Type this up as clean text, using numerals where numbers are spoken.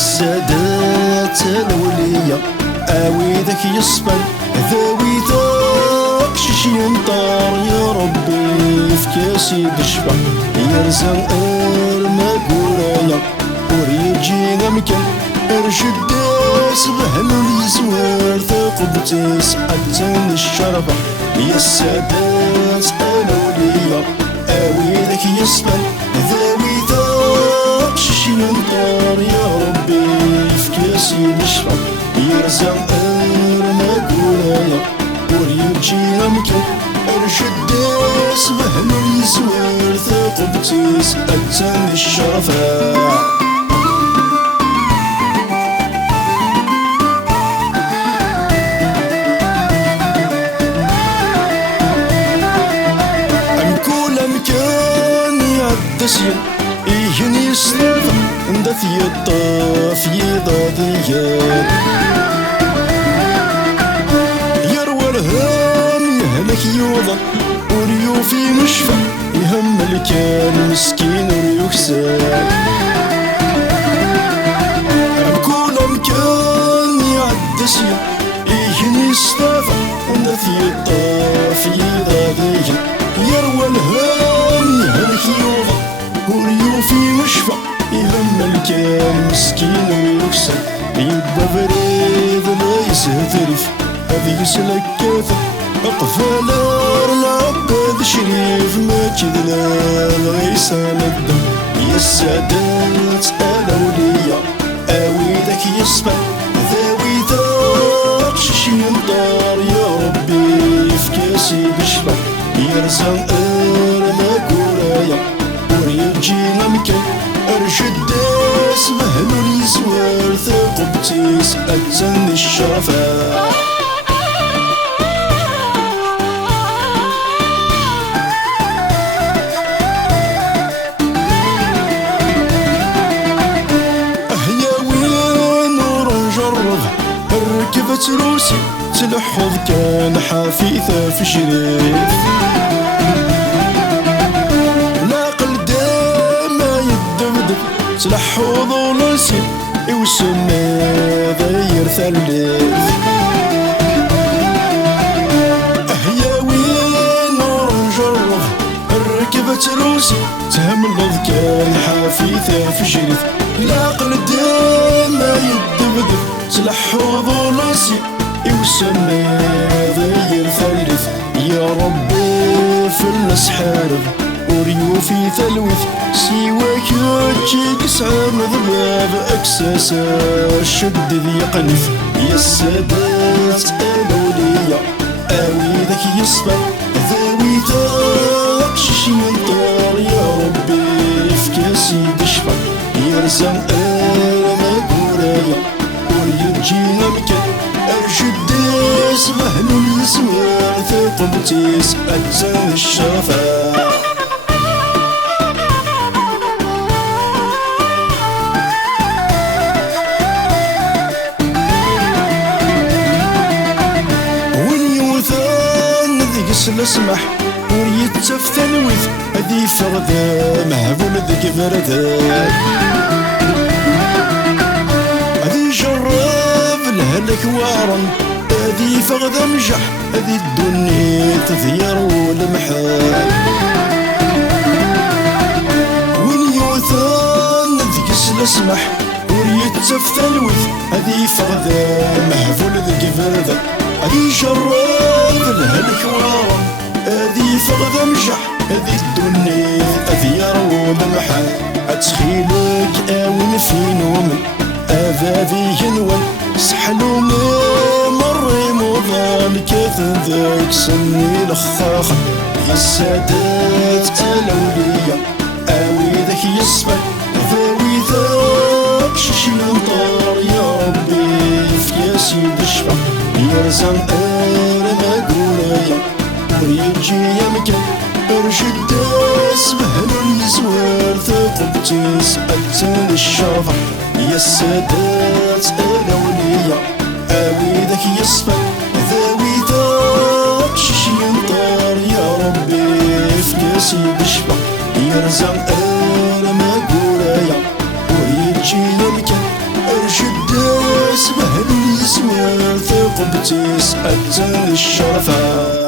السادات الأولية آوي ذاك يصبر ذاوي ذاك شيش ينطر يا ربي في كاسي دشفع يرزق المقورايا وريجي مكان ارشد سبحان اليسوار ثقبتي سعدتني الشرفة يا السادات الأولية آوي ذاك يصبر ذاوي ذاك شيش ينطر يا ربي في كاسي دشفع يرزق المقورايا وريجي مكان ارشد سبحان اليسوار ثقبتي سعدتني الشرفة دسين إيهن يسلفا ندث يطاف يضاضيان يروى الهام يهلك يوضا وريو في مشفى يهم الكان مسكين وريوكسان بكل مكان يعدسين إيهن يسلفا ندث يطاف يضاضيان يروى الهام يهلك يوضا وريو في مشفى يهم الكان مسكين ويكسر يبقى فريد لا يسترف هذي يسلك كافر أقفال العباد شريف ما كذلا يسال يا السادات الأولية آوي ذاك يصبر ذاوي ذاك شيش ينطر يا ربي في كاسي دشفع يرزق المقورايا وريجينا مكان ارشد سبحان اليسوار ثقبتي سألتني الشرفة ركبت روسي تلحظ كان حافيثة في شريف لا قلدام ما يدبدب تلحظ ولاسي يوسمى ضير ثلث يا وين نور نجرب ركبت روسي تهملض كان حافيثة في شريف لا قلدام ما يدبدب تلحظ ولاسي يوسمى ضير ثلث يا ربي في الاسحارب وريو في ثلوث سواك يوجيك سعر ضباب اكساسا شد ذي قنف يا السادات الأولية آوي ذاك يصبر ذاوي ذاك شيش ينطر يا ربي في كاسي دشفع يرزق المقورايا وريجينا مكان ارشد سبحان اليسوار ثقبتي سألتني الشرفة الاسمح وريتف ثلوث هذي فغذا مهبول ذيك فردان هذي جرب الهلك وارن هذي فغذا مجح هذي الدنيا تثير والمحال وين يوثان ذيك الاسمح وريتف ثلوث هذي فغذا مهبول ذيك فردان هذي جرب الهلك وارن هذي فغذا مجح هذي الدنيا أثير والمحال أتخيلك آون في نوم أذاذي ينوال سحلو مري مضال كاثن ذاك سني لخاخ يا السادات الأولية آوي ذاك يصبر ذاوي ذاك شيش ينطر يا ربي في كاسي دشفع يرزق المقورايا وريجي مكان ارشد سبحان اليسوار ثقبتي سألتني الشرفة يا السادات الأولية آوي ذاك يصبر ذاوي ذاك شيش ينطر يا ربي في كاسي دشفع يرزق المقورايا وريجي مكان سبهل يسوى ثقب تيس أتى الشرفة.